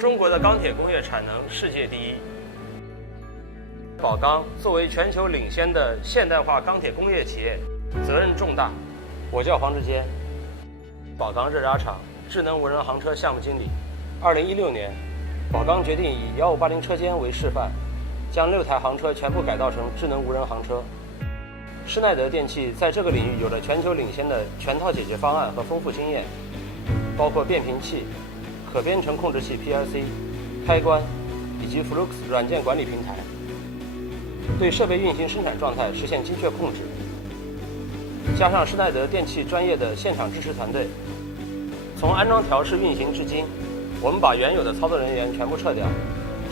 中国的钢铁工业产能世界第一。宝钢作为全球领先的现代化钢铁工业企业，责任重大。我叫黄志坚，宝钢热轧厂智能无人行车项目经理。2016年，宝钢决定以1580车间为示范，将6台行车全部改造成智能无人行车。施耐德电器在这个领域有了全球领先的全套解决方案和丰富经验，包括变频器、可编程控制器 PLC、开关以及 Flux 软件管理平台，对设备运行生产状态实现精确控制。加上施耐德电器专业的现场支持团队，从安装调试运行至今，我们把原有的操作人员全部撤掉，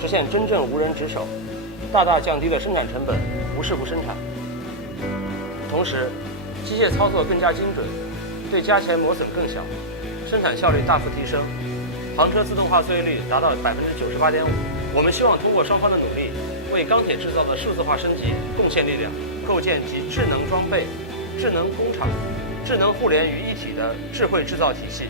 实现真正无人值守，大大降低了生产成本，无事故生产。同时，机械操作更加精准，对加钳磨损更小，生产效率大幅提升，行车自动化作业率达到98.5%。我们希望通过双方的努力，为钢铁制造的数字化升级贡献力量，构建集智能装备、智能工厂、智能互联于一体的智慧制造体系。